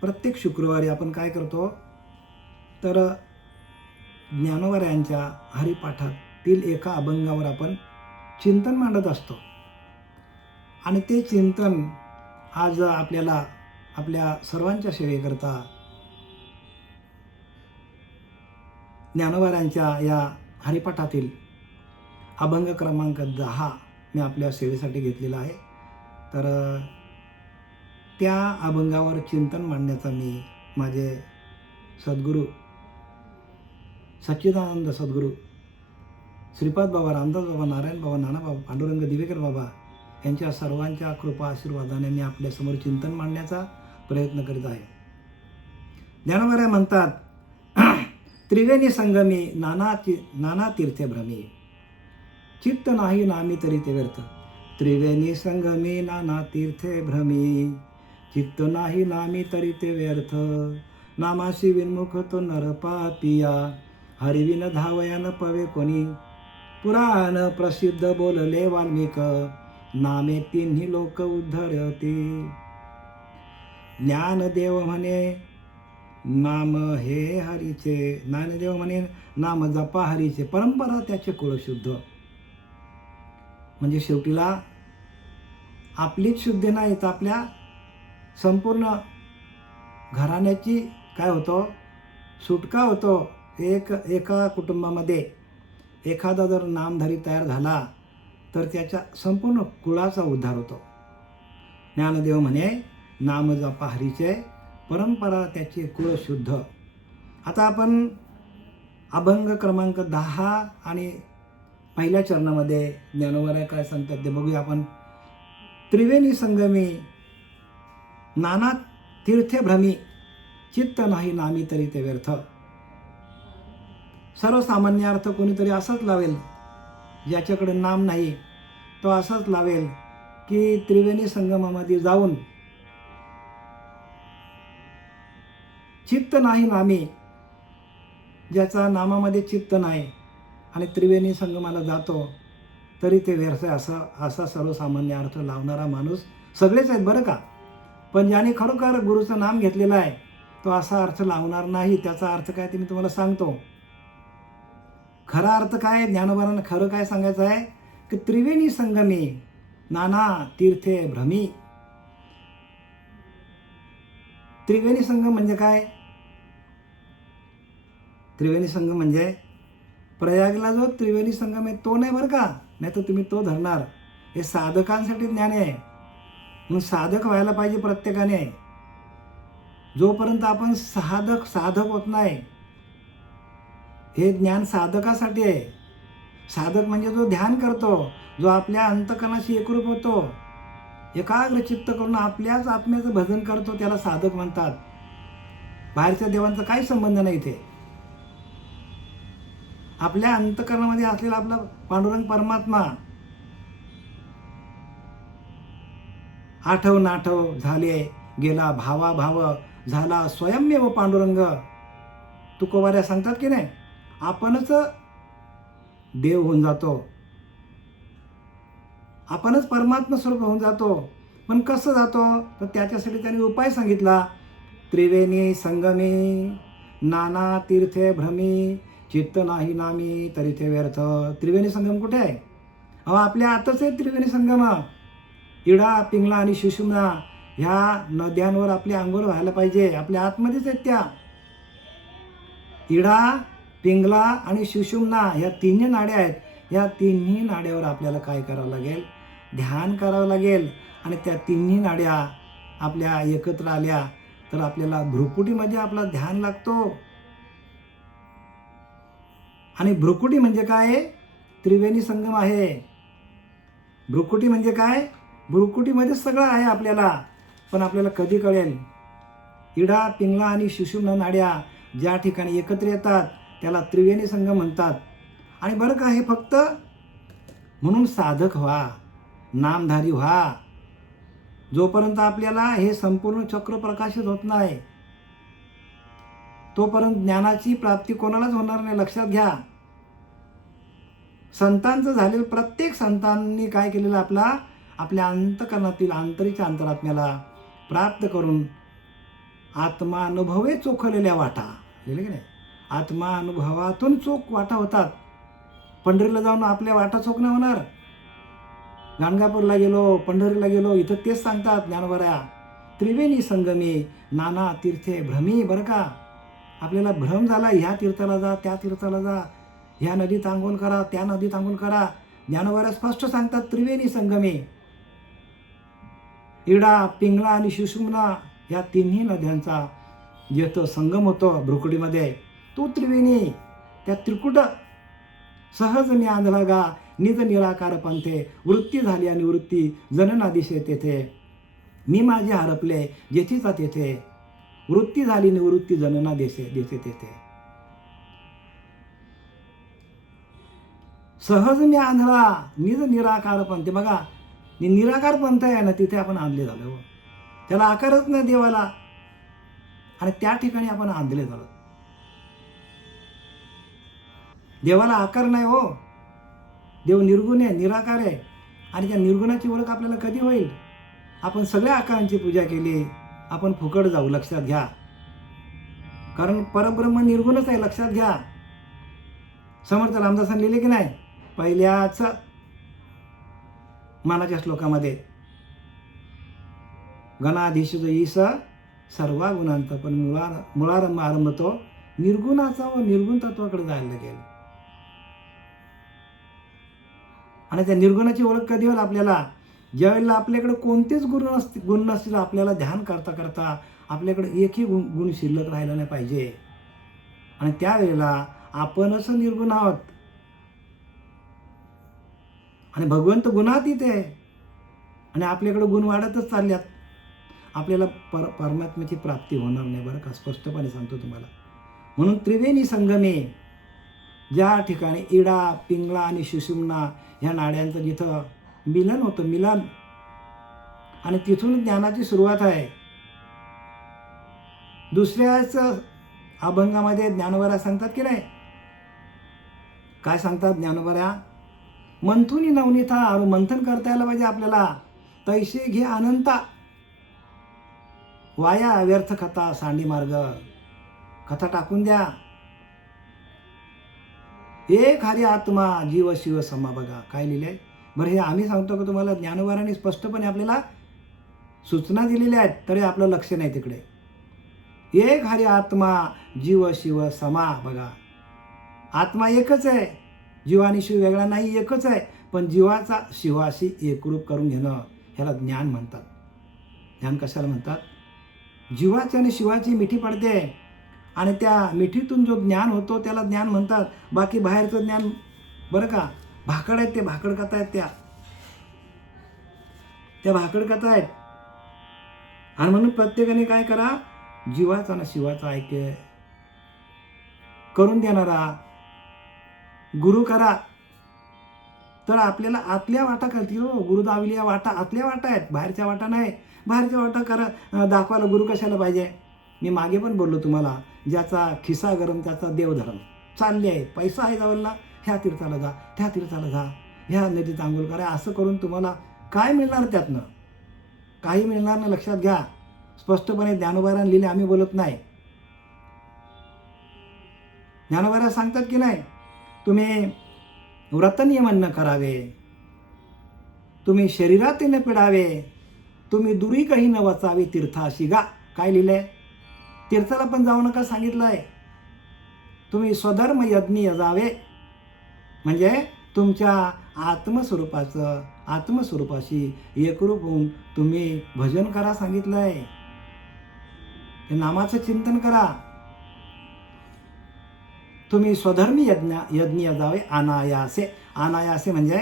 प्रत्येक शुक्रवारी आपण काय करतो तर ज्ञानोबा यांच्या हरिपाठातील एका अभंगावर आपण चिंतन मांडत असतो. आणि ते चिंतन आज आपल्याला आपल्या सर्वांच्या सेवेकरता ज्ञानोबा यांच्या या हरिपाठातील अभंग क्रमांक 10 मी आपल्या सेवेसाठी घेतलेला आहे. तर त्या अभंगावर चिंतन मांडण्याचा मी माझे सद्गुरू सच्चिदानंद सद्गुरू श्रीपाद बाबा, रामदास बाबा, नारायण बाबा, नाना बाबा, पांडुरंग दिवेकर बाबा यांच्या सर्वांच्या कृपा आशीर्वादाने मी आपल्यासमोर चिंतन मांडण्याचा प्रयत्न करीत आहे. ज्ञानोबा म्हणतात, त्रिवेणी संगमी नाना तीर्थे भ्रमी, चित्त नाही नामी तरी ते व्यर्थ. त्रिवेणी संगमी नाना तीर्थे भ्रमी, चित्त नाही नामी तरी ते व्यर्थ. नामाशी विन्मुख तो नर पापिया, हरिविन धावयान पवे कोणी. पुराण प्रसिद्ध बोलले वाल्मिक, नामे तिन्ही लोक उद्धरती. ज्ञानदेव म्हणे नाम हे हरीचे, ज्ञानदेव म्हणे नाम जपा हरीचे, परंपरा त्याचे कुळशुद्ध. म्हणजे शेवटीला आपलीच शुद्धी नाही तर आपल्या संपूर्ण घराण्याची काय होतो, सुटका होतो. एका कुटुंबामध्ये एखादा जर नामधारी तयार झाला तर त्याच्या संपूर्ण कुळाचा उद्धार होतो. ज्ञानदेव म्हणे नाम जपा हरीचे, परंपरा त्याची कुळ शुद्ध. आता आपण अभंग क्रमांक 10 आणि पहिल्या चरणामध्ये ज्ञानोबा काय सांगतात ते बघूया आपण. त्रिवेणी संगमी नाना तीर्थे भ्रमी, चित्त नाही नामी तरी ते व्यर्थ. सर्वसामान्य अर्थ कोणीतरी असाच लावेल, ज्याच्याकडे नाम नाही तो असाच लावेल की त्रिवेणी संगमामध्ये जाऊन चित्त नाही नामी, ज्याचा नामामध्ये चित्त नाही आणि त्रिवेणी संगमाला जातो तरी ते व्यर्थ असा सर्वसामान्य अर्थ लावणारा माणूस सगळेच आहेत बरं का. पण ज्याने खरोखर गुरुचं नाम घेतलेलं आहे तो असा अर्थ लावणार नाही. त्याचा अर्थ काय ते मी तुम्हाला सांगतो. खरा अर्थ काय, ज्ञानोबांना खरं काय सांगायचं आहे की त्रिवेणी संगमी नाना तीर्थे भ्रमी. त्रिवेणी संगम म्हणजे काय? त्रिवेणी संगम म्हणजे प्रयागला जो त्रिवेणी संगम आहे तो नाही बरं का, नाही तर तुम्ही तो धरणार. हे साधकांसाठी ज्ञान आहे. म्हणून साधक व्हायला पाहिजे प्रत्येकाने. जोपर्यंत आपण साधक होत नाही, हे ज्ञान साधकासाठी आहे. साधक म्हणजे जो ध्यान करतो, जो आपल्या अंतकरणाशी एकरूप होतो, एकाग्र चित्त करून आपल्याच आत्म्याचं भजन करतो, त्याला साधक म्हणतात. बाहेरच्या देवांचा काही संबंध नाही इथे. आपल्या अंतकरणामध्ये असलेला आपला पांडुरंग परमात्मा आठव नाठव झाले गेला, भावा भाव झाला स्वयंमेव पांडुरंग. तुकोबाऱ्या सांगतात की नाही, आपणच देव होऊन जातो, आपणच परमात्मा स्वरूप होऊन जातो. पण कसं जातो तर त्याच्यासाठी त्यांनी उपाय सांगितला. त्रिवेणी संगमी नाना तीर्थे भ्रमी, चित्त नाही नामी तरी ते व्यर्थ. त्रिवेणी संगम कुठे आहे? अहो आपल्या आतच आहे त्रिवेणी संगम. इडा, पिंगला आणि सुषुम्ना ह्या नद्यांवर आपली आंघोळ व्हायला पाहिजे. आपल्या आतमध्येच आहेत त्या. इडा, पिंगला आणि सुषुम्ना ह्या तिन्ही नाड्या आहेत. या तिन्ही नाड्यावर आपल्याला काय करावं लागेल? ध्यान करावं लागेल. आणि त्या तिन्ही नाड्या आपल्या एकत्र आल्या तर आपल्याला भ्रुकुटीमध्ये आपला ध्यान लागतो. आणि भ्रुकुटी म्हणजे काय? त्रिवेणी संगम आहे. भ्रुकुटी म्हणजे काय? भ्रुकुटीमध्ये सगळं आहे आपल्याला. पण आपल्याला कधी कळेल? इडा, पिंगला आणि सुषुम्ना नाड्या ज्या ठिकाणी एकत्र येतात त्याला त्रिवेणी संगम म्हणतात. आणि बरं का, हे फक्त म्हणून साधक व्हा, नामधारी व्हा. जोपर्यंत आपल्याला हे संपूर्ण चक्र प्रकाशित होत नाही तोपर्यंत ज्ञानाची प्राप्ती कोणालाच होणार नाही. लक्षात घ्या. संतांचं झालेलं, प्रत्येक संतांनी काय केलेलं, आपल्या अंतकरणातील आंतरिक अंतरात्म्याला प्राप्त करून आत्मानुभवे चोखलेल्या वाटा, लिहिलं की नाही? आत्मानुभवातून चोख वाटा होतात. पंढरीला जाऊन आपल्या वाटा चोख नाही होणार. गाणगापूरला गेलो, पंढरीला गेलो, इथं तेच सांगतात ज्ञानोबा, त्रिवेणी संगमी नाना तीर्थे भ्रमी. बरं का, आपल्याला भ्रम झाला, ह्या तीर्थाला जा, त्या तीर्थाला जा, ह्या नदीत आंघोळ करा, त्या नदीत आंघोळ करा. ज्ञानोबा स्पष्ट सांगतात त्रिवेणी संगमी. इडा, पिंगळा आणि सुषुम्ना या तिन्ही नद्यांचा जिथं संगम होतो भ्रुकुटीमध्ये, तो त्रिवेणी. त्या त्रिकुट सहज मी आंधळा गा, निज निराकार पंथे, वृत्ती झाली आणि वृत्ती जनना दिसे तेथे. मी माझे हरपले जेथेचा तेथे, वृत्ती झाली निवृत्ती जनना देसे तेथे. सहज मी आंधळा, निज निराकार पंथे. बघा, निराकार पंथ आहे ना, तिथे आपण आंधळे झालो. त्याला आकारच नाही देवाला, आणि त्या ठिकाणी आपण आंधळे झालो. देवाला आकार नाही हो. देव निर्गुण आहे, निराकार आहे. आणि त्या निर्गुणाची ओळख आपल्याला कधी होईल? आपण सगळ्या आकारांची पूजा केली, आपण फुकट जाऊ. लक्षात घ्या, कारण परब्रह्म निर्गुणच आहे. लक्षात घ्या. समर्थ रामदासांनी लिहिले की नाही पहिल्याच मानाच्या श्लोकामध्ये, गणाधीश ईस सर्वा गुणांत, पण मुळारंभ आरंभ तो निर्गुणाचा व निर्गुण तत्वाकडे जायला लागेल. आणि त्या निर्गुणाची ओळख कधी होईल आपल्याला? ज्यावेळेला आपल्याकडे कोणतेच गुण नसतील, आपल्याला ध्यान करता करता आपल्याकडे एकही गुण शिल्लक राहिला नाही पाहिजे. आणि त्यावेळेला आपणच निर्गुण आहोत आणि भगवंत गुणातीत आहे. आणि आपल्याकडे गुण वाढतच चालल्यात. आपल्याला परमात्म्याची प्राप्ती होणार नाही. बरं का, स्पष्टपणे सांगतो तुम्हाला. म्हणून त्रिवेणी संगमे, ज्या ठिकाणी इडा, पिंगळा आणि सुषुम्ना ह्या नाड्यांचं जिथं मिलन होतं, मिलन, आणि तिथून ज्ञानाची सुरुवात आहे. दुसऱ्याच अभंगामध्ये ज्ञानोबा सांगतात की नाही, काय सांगतात ज्ञानोबा? मंथुनी नवनीथा, अरे मंथन करता यायला पाहिजे आपल्याला. तैसे घे अनंता, वाया व्यर्थ कथा सांडी मार्ग. कथा टाकून द्या. एक हरी आत्मा जीव शिव समा. बघा काय लिहिलंय बरं. हे आम्ही सांगतो की तुम्हाला ज्ञानोबांनी स्पष्टपणे आपल्याला सूचना दिलेल्या आहेत, तरी आपलं लक्ष नाही तिकडे. एक हरी आत्मा जीव शिव समा. बघा, आत्मा एकच आहे, जीव आणि शिव वेगळा नाही, एकच आहे. पण जीवाचा शिवाशी एकरूप करून घेणं ह्याला ज्ञान म्हणतात. ज्ञान कशाला म्हणतात? जीवाची आणि शिवाची मिठी पडते, आणि त्या मिठीतून जो ज्ञान होतो त्याला ज्ञान म्हणतात. बाकी बाहेरचं ज्ञान, बरं का, भाकड आहेत, ते भाकड कथा आहेत, त्या भाकड कथा आहेत. आणि म्हणून प्रत्येकाने काय करा, जीवाचा आणि शिवाचा ऐक्य करून देणारा गुरु करा, तर आपल्याला आतल्या वाटा कळतील हो. गुरु दाविल्या वाटा आतल्या वाटा आहेत, बाहेरच्या वाटा नाही. बाहेरच्या वाटा करा दाखवायला गुरु कशाला पाहिजे? मी मागे पण बोललो तुम्हाला, ज्याचा खिसा गरम त्याचा देवधर्म. चालले आहे, पैसा आहे जवळला, ह्या तीर्थाला जा, त्या तीर्थाला जा, ह्या नदीत आंघोळ करा. असं करून तुम्हाला काय मिळणार? त्यातनं काही मिळणार नाही. लक्षात घ्या. स्पष्टपणे ज्ञानोबांनी लिहिले, आम्ही बोलत नाही. ज्ञानोबा सांगतात की नाही, तुम्ही व्रतनियमन न करावे, तुम्ही शरीरात न पिडावे, तुम्ही दुरी काही न वाचावे तीर्थाशी गा. काय लिहिलंय? तीर्थाला पण जाऊ नका सांगितलंय. तुम्ही स्वधर्म यज्ञ यजावे, म्हणजे तुमच्या आत्मस्वरूपाशी एकरूप होऊन तुम्ही भजन करा सांगितलंय. हे नामाचं चिंतन करा. तुम्ही स्वधर्मी यज्ञ यजावे अनायासे. अनायासे म्हणजे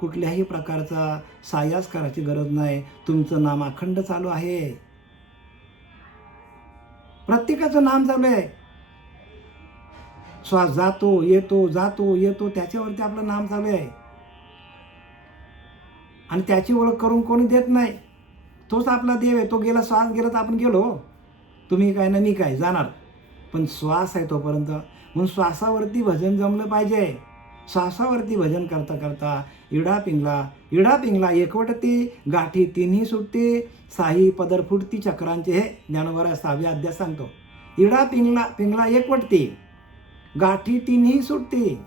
कुठल्याही प्रकारचा सायास करायची गरज नाही. तुमचं नाम अखंड चालू आहे. प्रत्येकाचं नाम चालू आहे. श्वास जातो येतो, जातो येतो, त्याच्यावरती आपलं नाम चालू आहे. आणि त्याची ओळख करून कोणी देत नाही. तोच आपला देव आहे. तो गेला, श्वास गेला तर आपण गेलो. तुम्ही काय ना मी काय जाणार, पण श्वास आहे तोपर्यंत. म्हणून श्वासावरती भजन जमलं पाहिजे. श्वासावरती भजन करता करता इडा पिंगला एकवटती गाठी तिन्ही सुटते, साही पदर फुटती चक्रांचे. हे ज्ञानोबा 6व्या अध्याय सांगतो. इडा पिंगला एकवटती, गाठी तिन्ही सुटती,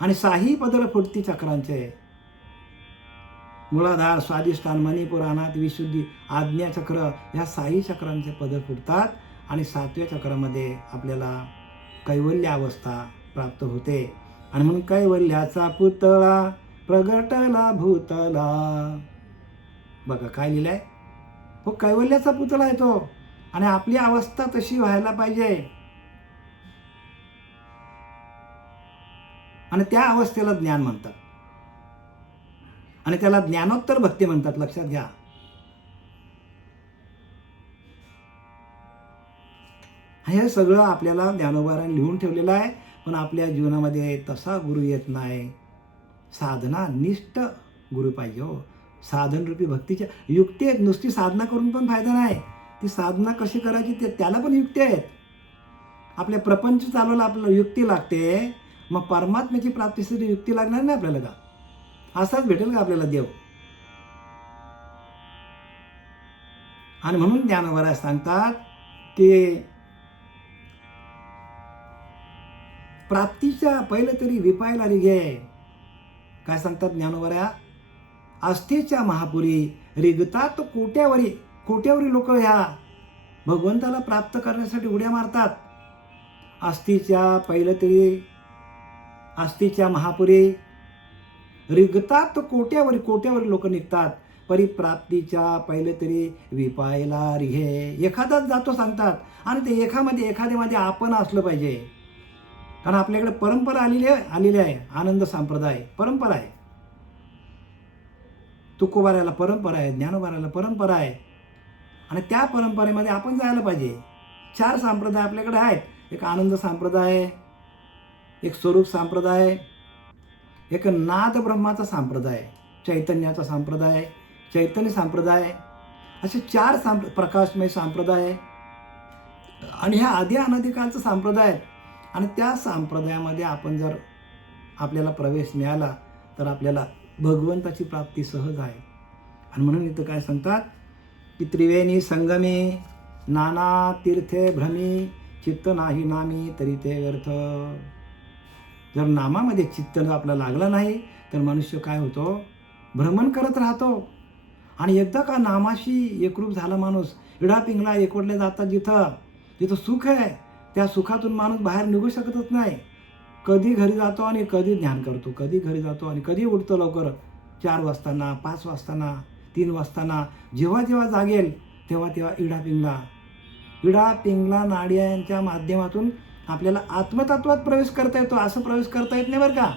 आणि साही पदर फुटती चक्रांचे. मूलाधार, स्वाधिष्ठान, मणिपूर, अनाथ, विशुद्धी, आज्ञाचक्र ह्या साही चक्रांचे पदर फुटतात आणि 7व्या चक्रामध्ये आपल्याला कैवल्य अवस्था प्राप्त होते. आणि म्हणून कैवल्याचा पुतळा प्रगटला भूतला. बघा काय लिहिलंय, हो कैवल्याचा पुतळा आहे तो, आणि आपली अवस्था तशी व्हायला पाहिजे. आणि त्या अवस्थेला ज्ञान म्हणतात, आणि त्याला ज्ञानोत्तर भक्ती म्हणतात. लक्षात घ्या. हे सगळं आपल्याला ज्ञानोबारांनी लिहून ठेवलेलं आहे, पण आपल्या जीवनामध्ये तसा गुरु येत नाही. साधना निष्ठ गुरु पाहिजे. हो, साधनरूपी भक्तीच्या युक्ती आहेत. नुसती साधना करून पण फायदा नाही. ती साधना कशी करायची त्याला पण युक्ती आहेत. आपल्या प्रपंच चालवायला आपल्याला युक्ती लागते. मग परमात्म्याची प्राप्तीसाठी युक्ती लागणार नाही आपल्याला का? असाच भेटेल का आपल्याला देव? आणि म्हणून ज्ञानोबा सांगतात की प्राप्तीच्या पहिले तरी विपायला घे. काय सांगतात ज्ञानोबा? आस्थेच्या महापुरी रिगतात कोट्यावरी लोक ह्या भगवंताला प्राप्त करण्यासाठी उड्या मारतात. आस्थेच्या महापुरी रिगतात कोट्यावरी लोक निघतात. परिप्राप्तीच्या पहिले तरी विपायला रिघे. एखादाच जातो सांगतात, आणि ते एखाद्यामध्ये आपण असलं पाहिजे. कारण आपल्याकडे परंपरा आलेली आहे. आनंद संप्रदाय परंपरा आहे, तुकोबाराला परंपरा आहे, ज्ञानोबाराला परंपरा आहे, आणि त्या परंपरेमध्ये आपण जायला पाहिजे. 4 संप्रदाय आपल्याकडे आहेत. एक आनंद संप्रदाय, एक स्वरूप संप्रदाय, एक नाद ब्रह्माचा संप्रदाय, चैतन्याचा संप्रदाय, चैतन्य संप्रदाय, असे 4 प्रकाशमय संप्रदाय, आणि ह्या आधी अनादिकालचा संप्रदाय आहेत. आणि त्या संप्रदायामध्ये आपण जर आपल्याला प्रवेश मिळाला तर आपल्याला भगवंताची प्राप्ती सहज आहे. आणि म्हणून इथं काय सांगतात की त्रिवेणी संगमे नाना तीर्थे भ्रमी, चित्त नाही नामी तरी ते व्यर्थ. जर नामामध्ये चित्त आपला लागला नाही तर मनुष्य काय होतो, भ्रमण करत राहतो. आणि एकदा का नामाशी एकरूप झाला माणूस, इडा पिंगला एकवटले जातात जिथं सुख आहे, त्या सुखातून माणूस बाहेर निघू शकतच नाही. कधी घरी जातो आणि कधी ध्यान करतो, कधी घरी जातो आणि कधी उठतो लवकर, 4 वाजताना, 5 वाजताना, 3 वाजताना, जेव्हा जागेल तेव्हा इडा पिंगला नाड्यांच्या माध्यमातून आपल्याला आत्मतत्वात प्रवेश करता येतो. असं प्रवेश करता येत नाही बरं का.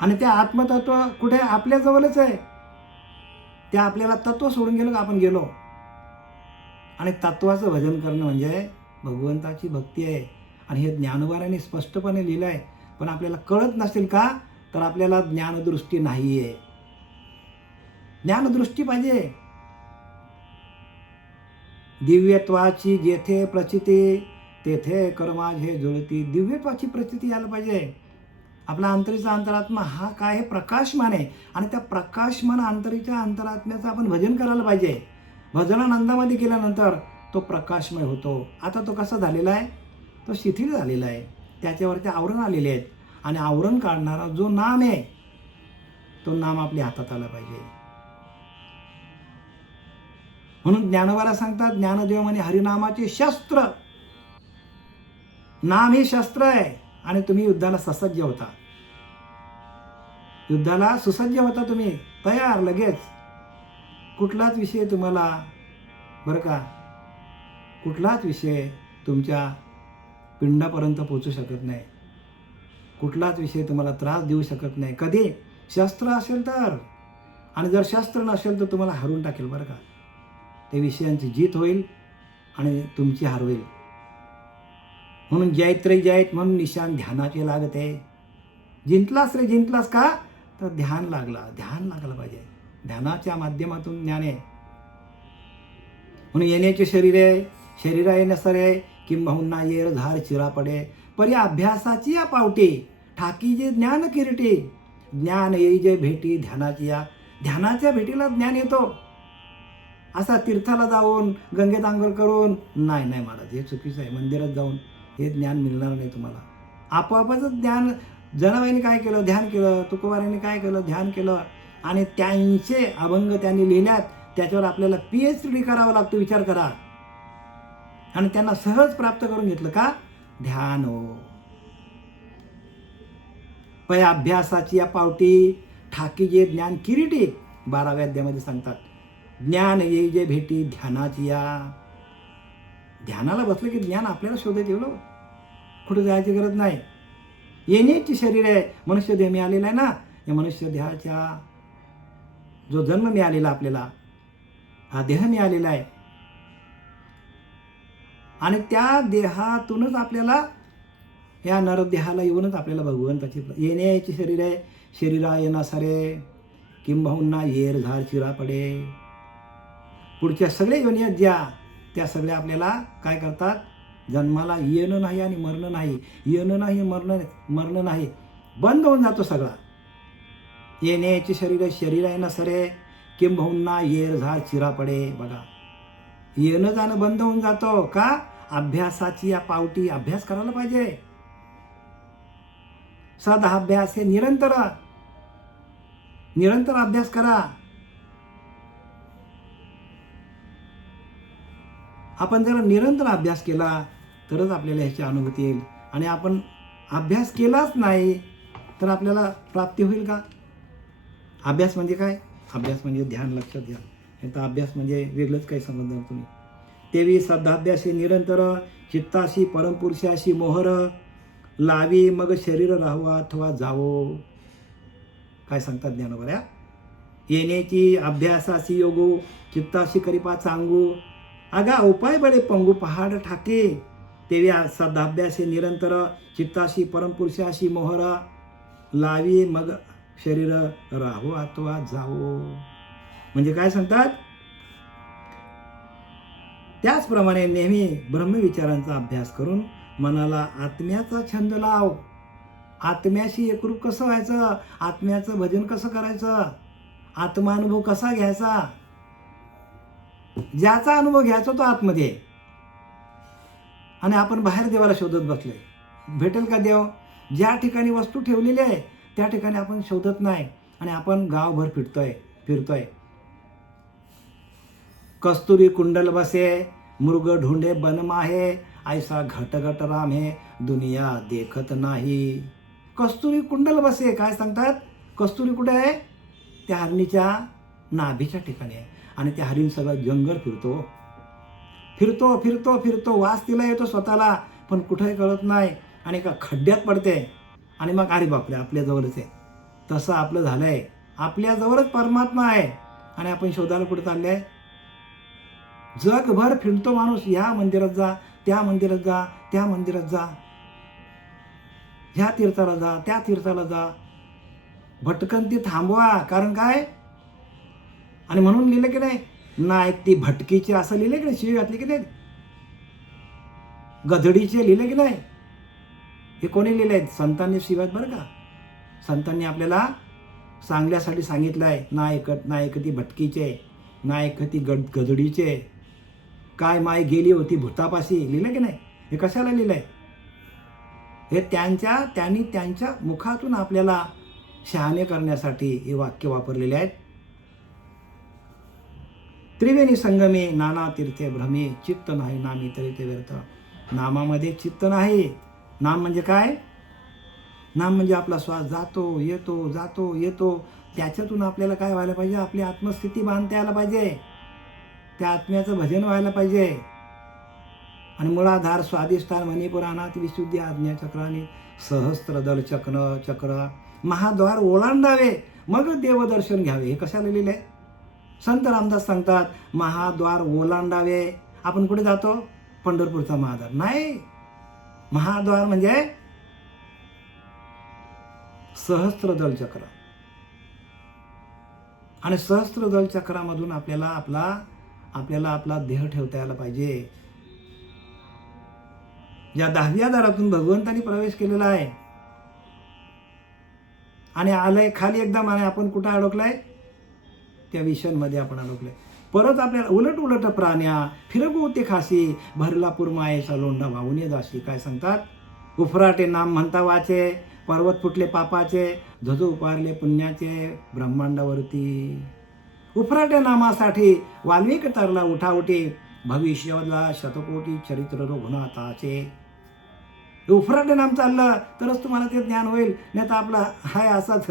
आणि ते आत्मतत्व कुठे? आपल्या जवळच आहे. ते आपल्याला तत्व सोडून गेलो का आपण गेलो. आणि तत्वाचं भजन करणं म्हणजे भगवंताची भक्ती आहे. आणि हे ज्ञानोबारांनी स्पष्टपणे लिहिलं आहे. पण आपल्याला कळत नसेल का, तर आपल्याला ज्ञानदृष्टी नाही आहे. ज्ञानदृष्टी पाहिजे. दिव्यत्वाची जेथे प्रचिती तेथे कर्माझे जुळती. दिव्यत्वाची प्रचिती यायला पाहिजे. आपला अंतरीचा अंतरात्मा हा काय प्रकाशमान आहे, आणि त्या प्रकाशमान अंतरीच्या अंतरात्म्याचं आपण भजन करायला पाहिजे. भजनानंदामध्ये गेल्यानंतर तो प्रकाशमय होतो. आता तो कसा झालेला आहे, तो शिथिल झालेला आहे. त्याच्यावरती आवरण आलेले आहेत, आणि आवरण काढणारा जो नाम आहे तो नाम आपल्या हातात आला पाहिजे. म्हणून ज्ञानोबाला सांगतात, ज्ञानदेव म्हणे हरिनामाचे शस्त्र. नाम हे शस्त्र आहे, आणि तुम्ही युद्धाला ससज्ज होता. युद्धाला सुसज्ज होता तुम्ही, तयार लगेच. कुठलाच विषय तुम्हाला बरं का, कुठलाच विषय तुमच्या पिंडापर्यंत पोचू शकत नाही. कुठलाच विषय तुम्हाला त्रास देऊ शकत नाही. कधी? शस्त्र असेल तर. आणि जर शस्त्र नसेल तर तुम्हाला हरवून टाकेल बरं का. ते विषयांची जीत होईल आणि तुमची हार होईल. म्हणून जैत रे जैत म्हणून निशान ध्यानाचे लागते. जिंकलास रे जिंकलास का, तर ध्यान लागला पाहिजे. ध्यानाच्या माध्यमातून ज्ञान आहे. म्हणून येण्याचे शरीरा येण्यासरे किंबहुना येर झार चिरा पडे, परी अभ्यासाची या पावटी ठाकी जे ज्ञान किरीटी, ज्ञान येई जे भेटी ध्यानाची या. ध्यानाच्या भेटीला ज्ञान येतो. असा तीर्थाला जाऊन गंगेत आंघोळ करून नाही महाराज, हे चुकीचं आहे. मंदिरात जाऊन हे ज्ञान मिळणार नाही तुम्हाला. आपोआपच ज्ञान. जनाबाईंनी काय केलं? ध्यान केलं. तुकोबारांनी काय केलं? ध्यान केलं. आणि त्यांचे अभंग त्यांनी लिहिल्यात. त्याच्यावर आपल्याला PhD करावा लागतो. विचार करा. आणि त्यांना सहज प्राप्त करून घेतलं का? ध्यान हो. पै अभ्यासाची या पावटी ठाकी जे ज्ञान किरीटी, 12व्या अध्यायामध्ये सांगतात. ज्ञान येई जे भेटी ध्यानाची या. ध्यानाला बसलं की ज्ञान आपल्याला शोधत येईल. कुठे जायची गरज नाही. येण्याची शरीर आहे. मनुष्य देह मिळालेला आहे ना. या मनुष्य देहाच्या जो जन्म मिळालेला आपल्याला, हा देह मिळालेला आहे. आणि त्या देहातूनच आपल्याला, या नरदेहाला येऊनच आपल्याला भगवंताची येण्याची शरीर आहे. शरीरा येणा सरे किंबहुना येर झार चिरा पडे. पुढच्या सगळ्या योनी आहेत ज्या, त्या सगळ्या आपल्याला काय करतात? जन्माला येणं नाही आणि मरणं नाही. येणं नाही, मरणं नाही. बंद होऊन जातो सगळा. येण्याची शरीरा येणा सरे किंबहुना येर झार चिरा पडे. बघा, येणं जाणं बंद होऊन जातो का? अभ्यासाची या पावटी. अभ्यास करायला पाहिजे. सदाभ्यास हे निरंतर अभ्यास करा. आपण जर निरंतर अभ्यास केला तरच आपल्याला ह्याची अनुभूती येईल. आणि आपण अभ्यास केलाच नाही तर आपल्याला प्राप्ती होईल का? अभ्यास म्हणजे काय? अभ्यास म्हणजे ध्यान. लक्षात घ्या. याचा अभ्यास म्हणजे वेगळंच काही समजणार तुम्ही. तेवी सदाभ्यास हे निरंतर चित्ताशी परमपुरुषाशी मोहर लावी मग शरीर राहू अथवा जावो. काय सांगतात ज्ञानोबा? येण्याची अभ्यासाशी योगो चित्ताशी करिपा चांगू, अगा उपाय बळे पंगू पहाड ठाके. तेवी सदाभ्यास हे निरंतर चित्ताशी परमपुरुषाशी मोहर लावी मग शरीर राहू अथवा जावो. म्हणजे काय सांगतात? त्याचप्रमाणे नेहमी ब्रह्मविचारांचा अभ्यास करून मनाला आत्म्याचा छंद लाव. आत्म्याशी एकरूप कसं व्हायचं? आत्म्याचं भजन कसं करायचं? आत्मानुभव कसा घ्यायचा? ज्याचा अनुभव घ्यायचा तो आतमध्ये. आणि आपण बाहेर देवाला शोधत बसले. भेटेल का देव? ज्या ठिकाणी वस्तू ठेवलेली आहे त्या ठिकाणी आपण शोधत नाही. आणि आपण गावभर फिरतोय. कस्तुरी कुंडल बसे मृग ढूंढे बन माहे, ऐसा घट घट राम हे दुनिया देखत नाही. कस्तुरी कुंडल बसे. काय सांगतात? कस्तुरी कुठे आहे? त्या हरणीच्या नाभीच्या ठिकाणी आहे. आणि त्या हरीण सगळं जंगल फिरतो. वास तिला येतो स्वतःला, पण कुठेही कळत नाही. आणि एका खड्ड्यात पडते. आणि मग अरे बापरे, आपल्याजवळच आहे. तसं आपलं झालंय. आपल्याजवळच परमात्मा आहे आणि आपण शोधायला कुठे चालले? जगभर फिरतो माणूस. या मंदिरात जा, त्या मंदिरात जा, त्या मंदिरात जा, ह्या तीर्थाला जा, त्या तीर्थाला जा. भटकंती थांबवा. कारण काय? आणि म्हणून लिहिलं की नाही, ना एक ती भटकीचे असं लिहिलं की नाही, शिवी घातली की नाही, गधडीचे लिहिले की नाही. हे कोणी लिहिलंय? संतांनी शिवाय बरं का. संतांनी आपल्याला सांगण्यासाठी सांगितलं आहे. ना एकती भटकीचे, ना एकती गधडीचे, काय माय गेली होती भूतापाशी. लिहिलं की नाही? हे कशाला लिहिलंय? हे त्यांनी त्यांच्या मुखातून आपल्याला शहाणे करण्यासाठी हे वाक्य वापरलेले आहेत. त्रिवेणी संगमे नाना तीर्थे भ्रमे, चित्त नाही नामी तरी ते व्यर्थ. नामामध्ये चित्त नाही. नाम म्हणजे काय? नाम म्हणजे आपला श्वास जातो येतो. त्याच्यातून आपल्याला काय व्हायला पाहिजे? आपली आत्मस्थिती बांधता यायला पाहिजे. त्या आत्म्याचं भजन व्हायला पाहिजे. आणि मुळाधार स्वादिष्ठान मणिपुराणात विशुद्धी आज्ञाचक्राने सहस्त्रदल चक्र महाद्वार ओलांडावे मग देवदर्शन घ्यावे. हे कशाला लिहिलंय? संत रामदास सांगतात महाद्वार ओलांडावे. आपण कुठे जातो? पंढरपूरचा महाद्वार नाही. महाद्वार म्हणजे सहस्त्रदल चक्र. आणि सहस्त्रदल चक्रामधून आपल्याला आपला देह ठेवता यायला पाहिजे. या 10व्या दारातून भगवंतानी प्रवेश केलेला आहे आणि आलंय खाली एकदम, आणि आपण कुठं अडकलाय? त्या विषयांमध्ये आपण अडकलोय. परत आपल्याला उलट प्राण्या फिरगो ते खासी, भरला पुरमायेचा लोंढा वाहून ये जाशी. काय सांगतात? उफराटे नाम म्हणता वाचे, पर्वत फुटले पापाचे, ध्वज उपारले पुण्याचे ब्रह्मांडावरती. उफराटे नामासाठी वाल्मिक तरला उठाउठी, भविष्याला शतकोटी चरित्र रघुनाथाचे. उफराटे नाम चाललं तरच तुम्हाला ते ज्ञान होईल, नाही तर आपला हाय असाच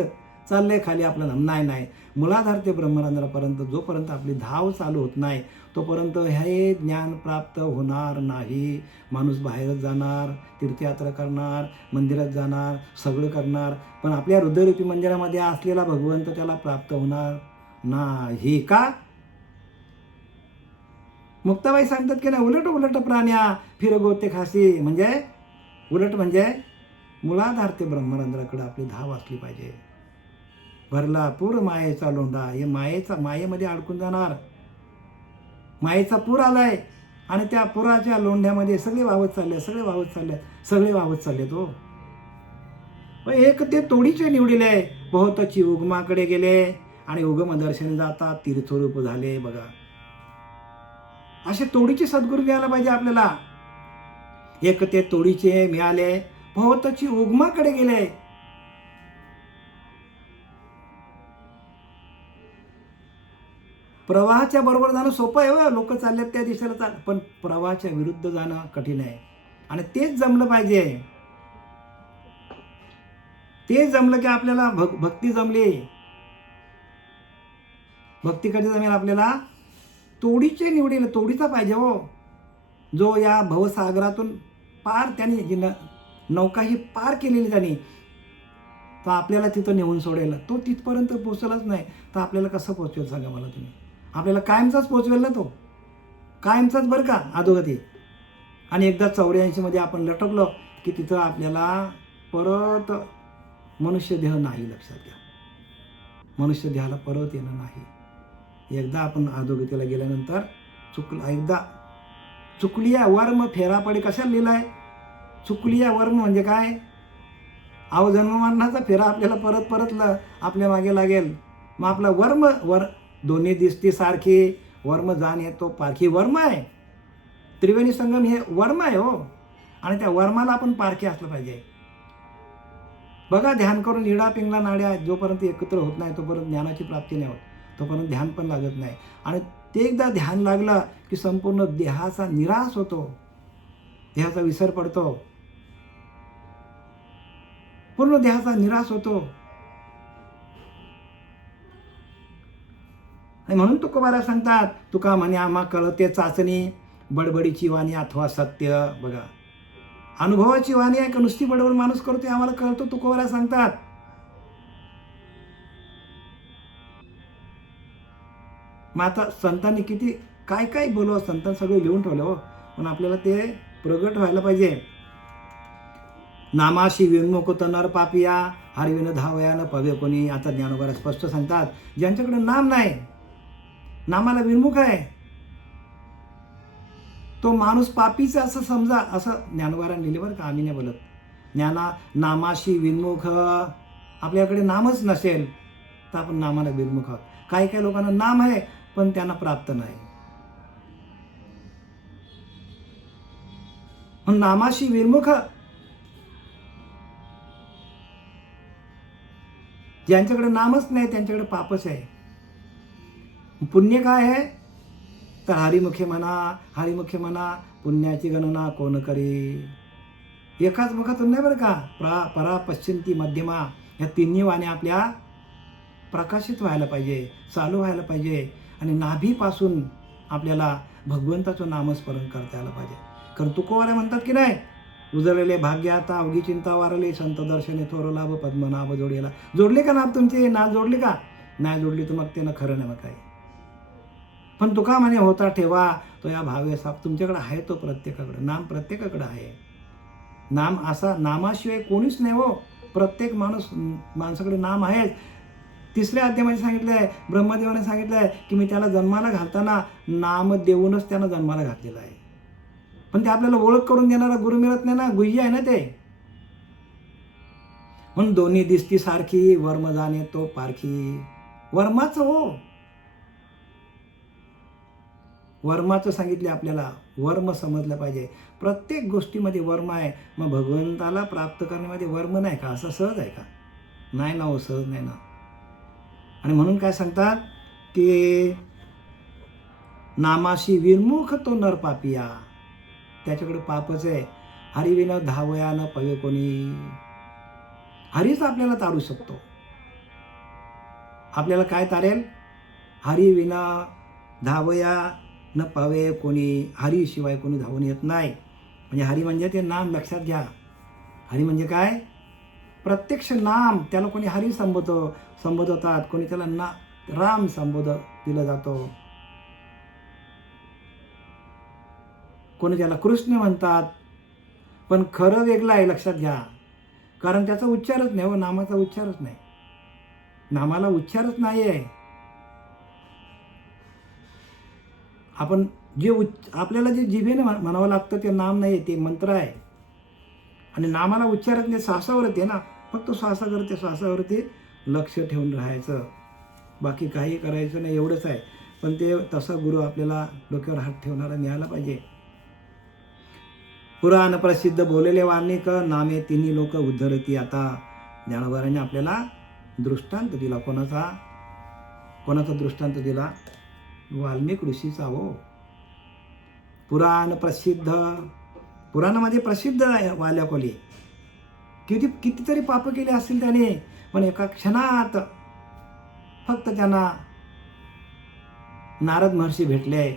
चाललंय खाली आपलं नाम. नाही, मुलाधार ते ब्रह्मरंध्रापर्यंत जोपर्यंत आपली धाव चालू होत नाही तोपर्यंत हे ज्ञान प्राप्त होणार नाही. माणूस बाहेरच जाणार, तीर्थयात्रा करणार, मंदिरात जाणार, सगळं करणार, पण आपल्या हृदयरूपी मंदिरामध्ये असलेला भगवंत त्याला प्राप्त होणार नाही. का? मुक्ताबाई सांगतात की ना, उलट प्राण्या फिरगोते खासी. म्हणजे उलट म्हणजे मुलाधार ते ब्रह्मरंध्राकडे आपली धाव असली पाहिजे. भरला पूर मायेचा लोंढा, हे मायेमध्ये अडकून जाणार. मायेचा पूर आलाय आणि त्या पुराच्या लोंढ्यामध्ये सगळे वाहत चालले तो. एक ते तोडीचे निवडिले, बहुतची उगमाकडे गेले आणि उगम दर्शन जाता तीर्थरूप झाले. बघा, असे तोडीचे सद्गुरू मिळायला पाहिजे आपल्याला. एक ते तोडीचे मिळाले, बहुतची उगमाकडे गेले. प्रवाहाच्या बरोबर जाणं सोपं आहे हो, लोक चाललेत त्या दिशेला पण प्रवाहाच्या विरुद्ध जाणं कठीण आहे. आणि तेच जमलं पाहिजे. ते जमलं की आपल्याला भक्ती जमली. भक्ती कधी जमेल आपल्याला? तोडीचे निवडील, तोडीचा पाहिजे हो, जो या भवसागरातून पार त्यांनी नौका ही पार केलेली त्यांनी, तर आपल्याला तिथं नेऊन सोडेल. तो तिथपर्यंत पोचलाच नाही तर आपल्याला कसं पोचवेल सांगा मला तुम्ही? आपल्याला कायमचाच पोचवेल ना तो, कायमचाच बरं का अधोगती. आणि एकदा 84 मध्ये आपण लटकलो की तिथं आपल्याला परत मनुष्य देह नाही. लक्षात घ्या, मनुष्य देहाला परत येणं नाही. एकदा आपण अधोगतीला गेल्यानंतर एकदा चुकलिया वर्म फेरा पडे. कशाला लिहिलाय चुकलिया वर्म म्हणजे काय? अहो, जन्ममरणाचा फेरा आपल्याला परत आपल्या मागे लागेल. मग आपला वर्म दोन्ही दिसती सारखी, वर्म जाण येतो पारखी. वर्म आहे, त्रिवेणी संगम हे वर्म आहे हो, आणि त्या वर्माला आपण पारखी असलं पाहिजे. बघा, ध्यान करून इडा पिंगला नाड्या जोपर्यंत एकत्र होत नाही तोपर्यंत ज्ञानाची प्राप्ती नाही होत, तोपर्यंत ध्यान पण लागत नाही. आणि ते एकदा ध्यान लागलं की संपूर्ण देहाचा निराश होतो, देहाचा विसर पडतो, पूर्ण देहाचा निराश होतो. आणि म्हणून तुकोबारा सांगतात, तुका म्हणे आम्हा कळते चाचणी, बडबडीची वाणी अथवा सत्य. बघा, अनुभवाची वाणी आहे का नुसती बडबड माणूस करतोय आम्हाला कळतो, तुकोबारा सांगतात. मग आता संतांनी किती काय बोलव, संतांनी सगळं लिहून ठेवलं हो, पण आपल्याला ते प्रगट व्हायला पाहिजे. नामाशी विमुख तनर पापिया, हरविन धावयान पवे कोणी. आता ज्ञानोबा स्पष्ट सांगतात, ज्यांच्याकडे नाम नाही, नामाला विमुख आहे, तो माणूस पापीचा असं समजा, असं ज्ञानोबारांनी लिहिले बरं का, आम्ही नाही बोलत. नामाशी विमुख, आपल्याकडे नामच नसेल तर आपण नामाला विमुख आहोत. काही लोकांना नाम आहे पण त्यांना प्राप्त नाही. नामाशी विमुख, ज्यांच्याकडे नामच नाही त्यांच्याकडे पापच आहे. पुण्य काय आहे तर हरिमुखे म्हणा, पुण्याची गणना कोण करी. एकाच मुखातून नाही बरं का, परा पश्चिंती मध्यमा, या तिन्ही वाण्या आपल्या प्रकाशित व्हायला पाहिजे, चालू व्हायला पाहिजे. आणि नाभीपासून आपल्याला भगवंताचं नामस्मरण करता यायला पाहिजे. कारण तुकोबारा म्हणतात की नाही, उजळलेले भाग्य आता अवघी चिंता वारले, संत दर्शने थोर लाभ पद्मनाभ जोडलेला. जोडले का नाभ तुमचे? नाभ जोडले का? नाही जोडली तर मग ते ना खरं नाही मग काय. पण तुका म्हणे होता ठेवा तो या भावे साप. तुमच्याकडे आहे तो प्रत्येकाकडे, नाम प्रत्येकाकडे आहे. नाम असा, नामाशिवाय कोणीच नाही हो. प्रत्येक माणसाकडे नाम आहेच. तिसऱ्या अध्यायामध्ये सांगितलं आहे, ब्रह्मदेवाने सांगितलं आहे की मी त्याला जन्माला घालताना नाम देऊनच त्यानं जन्माला घातलेला आहे. पण ते आपल्याला ओळख करून देणारा गुरु मिळत नाही ना, गुह्य आहे ना ते. म्हणून दोन्ही दिसती सारखी, वर्म जाणे तो पारखी. वर्माचं हो, वर्माचं सांगितले आपल्याला, वर्म समजलं पाहिजे. प्रत्येक गोष्टीमध्ये वर्म आहे. मग भगवंताला प्राप्त करण्यामध्ये वर्म नाही का? असं सहज आहे का? नाही ना हो, सहज नाही ना. आणि म्हणून काय सांगतात की नामाशी विमुख तो नर पापिया, त्याच्याकडे पापच आहे. हरिविना धावया न पवे कोणी. हरीच आपल्याला तारू शकतो. आपल्याला काय तारेल? हरिविना धावया न पावे कोणी. हरीशिवाय कोणी धावून येत नाही. म्हणजे हरी म्हणजे ते नाम लक्षात घ्या. हरी म्हणजे काय? प्रत्यक्ष नाम. त्याला कोणी हरी संबोधतात, कोणी त्याला राम संबोध दिला जातो, कोणी त्याला कृष्ण म्हणतात. पण खरं वेगळं आहे, लक्षात घ्या. कारण त्याचा उच्चारच नाही हो, नामाचा उच्चारच नाही. नामाला उच्चारच नाही आहे. आपण आपल्याला जे जिभेने म्हणावं लागतं ते नाम नाही, ते मंत्र आहे. आणि नामाला उच्चारच नाही, श्वासावरती आहे ना. फक्त श्वासावरती लक्ष ठेवून राहायचं, बाकी काही करायचं नाही, एवढंच आहे. पण ते तसा गुरु आपल्याला डोक्यावर हात ठेवणारा मिळाला पाहिजे. पुराण प्रसिद्ध बोलेले वाल्मिक नामे तिन्ही लोक उद्धरती. आता ज्ञानोबारांनी आपल्याला दृष्टांत दिला. कोणाचा दृष्टांत दिला? वाल्मिक ऋषीचा हो. पुराण प्रसिद्ध, पुराणामध्ये प्रसिद्ध आहे वाल्याकोली. कितीतरी पाप केले असतील त्याने, पण एका क्षणात फक्त त्यांना नारद महर्षी भेटले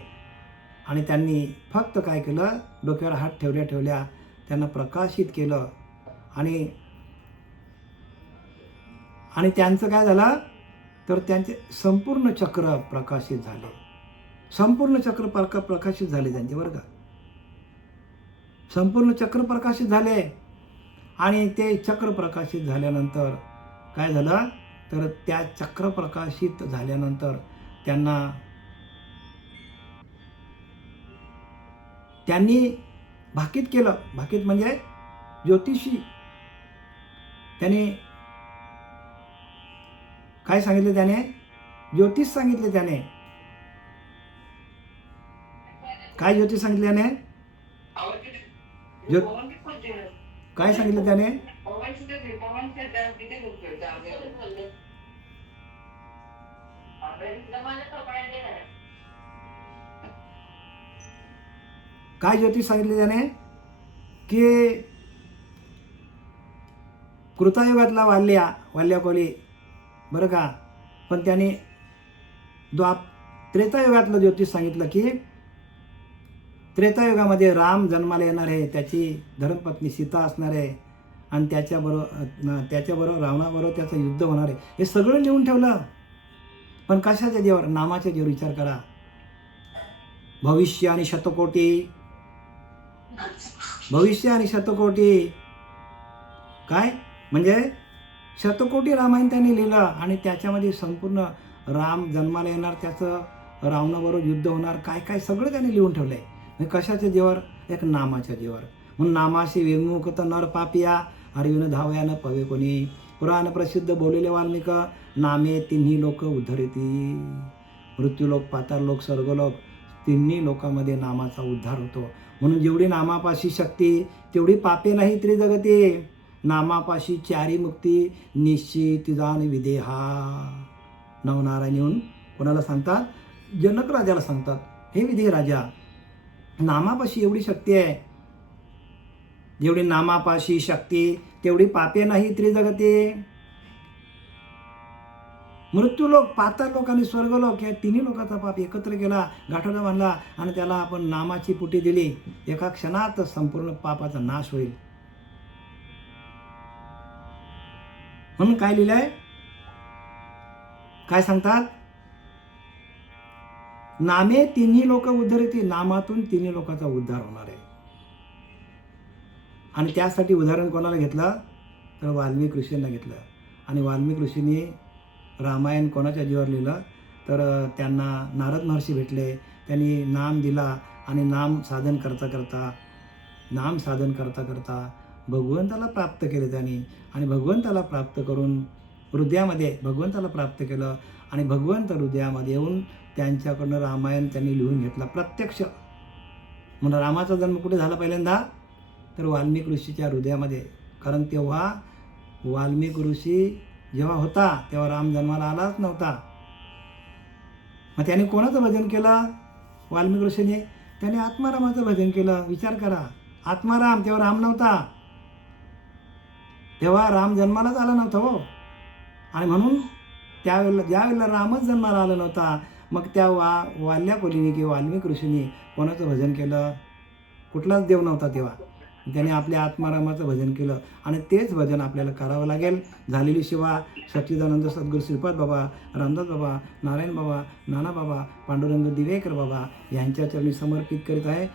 आणि त्यांनी फक्त काय केलं? डोक्यावर हात ठेवल्या त्यांना प्रकाशित केलं. आणि त्यांचं काय झालं? तर त्यांचे संपूर्ण चक्र प्रकाशित झाले. संपूर्ण चक्र प्रकाशित झाले त्यांचे, बरं का. संपूर्ण चक्र प्रकाशित झाले. आणि ते चक्र प्रकाशित झाल्यानंतर काय झालं? तर त्या चक्र प्रकाशित झाल्यानंतर त्यांनी भाकीत केलं. भाकीत म्हणजे ज्योतिषी. त्याने काय सांगितलं? त्याने ज्योतिष सांगितले. त्याने काय ज्योतिष सांगितले? त्याने काय सांगितलं? त्याने काय ज्योतिष सांगितले? त्याने की कृतायुगातला वाल्याकोली, बरं का. पण त्याने त्रेतायुगातलं ज्योतिष सांगितलं की त्रेतायुगामध्ये राम जन्माला येणार आहे, त्याची धर्मपत्नी सीता असणार आहे, आणि त्याच्याबरोबर रावणाबरोबर त्याचं युद्ध होणार आहे. हे सगळं लिहून ठेवलं. पण कशाच्या जीवावर? नामाच्या जीवावर. विचार करा. भविष्य आणि शतकोटी काय म्हणजे शतकोटी रामायण त्यांनी लिहिलं. आणि त्याच्यामध्ये संपूर्ण राम जन्माला येणार, त्याचं रावणाबरोबर युद्ध होणार, काय सगळं त्यांनी लिहून ठेवलं आहे. कशाच्या जीवावर? एक नामाच्या जीवावर. म्हणून नामाशी विमुख तर नर पापिया, हरिविन धावया न पवे कोणी. पुराण प्रसिद्ध बोलेले वाल्मिक नामे तिन्ही लोक उद्धरती. मृत्यूलोक, पाताळलोक, स्वर्गलोक, तिन्ही लोकांमध्ये नामाचा उद्धार होतो. म्हणून जेवढी नामापाशी शक्ती तेवढी पापे नाही त्रिजगती. नामापाशी चारी मुक्ती निश्चित जाण विदेहा. नवनारायण येऊन कोणाला सांगतात? जनक राजाला सांगतात, हे विधे राजा, नामापाशी एवढी शक्ती आहे. जेवढी नामापाशी शक्ती तेवढी पापे नाही त्रिजगती. मृत्यूलोक, पाताळलोक आणि स्वर्गलोक या तिन्ही लोकांचा पाप एकत्र केला, गाठोडा बांधला आणि त्याला आपण नामाची पुटी दिली. एका क्षणात संपूर्ण पापाचा नाश होईल. म्हणून काय लिहिलंय? काय सांगतात? नामे तिन्ही लोक उद्धरती. नामातून तिन्ही लोकांचा उद्धार होणार आहे. आणि त्यासाठी उदाहरण कोणाला घेतलं? तर वाल्मिक ऋषींना घेतलं. आणि वाल्मिक ऋषींनी रामायण कोणाच्या जीवावर लिहिलं तर त्यांना नारद महर्षी भेटले. त्यांनी नाम दिला आणि नाम साधन करता करता भगवंताला प्राप्त केले त्यांनी. आणि भगवंताला प्राप्त करून हृदयामध्ये भगवंताला प्राप्त केलं आणि भगवंत हृदयामध्ये येऊन त्यांच्याकडनं रामायण त्यांनी लिहून घेतला प्रत्यक्ष. म्हणून रामाचा जन्म कुठे झाला पहिल्यांदा तर वाल्मिक ऋषीच्या हृदयामध्ये. कारण तेव्हा वाल्मिक ऋषी जेव्हा होता तेव्हा राम जन्माला आलाच नव्हता. मग त्याने कोणाचं भजन केलं वाल्मिक ऋषीने? त्याने आत्मारामाचं भजन केलं. विचार करा, आत्माराम, तेव्हा राम नव्हता, तेव्हा राम जन्मालाच आला नव्हता हो. आणि म्हणून त्यावेळेला ज्यावेळेला रामच जन्माला आला नव्हता मग त्या वाल्या कोलीने किंवा वाल्मिक ऋषीने कोणाचं भजन केलं? कुठलाच देव नव्हता तेव्हा. त्याने आपल्या आत्मारामाचं भजन केलं आणि तेच भजन आपल्याला करावं लागेल. झालेली सेवा सच्चिदानंद सद्गुरू श्रीपाद बाबा, रामदास बाबा, नारायण बाबा, नाना बाबा, पांडुरंग दिवेकर बाबा यांच्या चरणी समर्पित करीत आहे.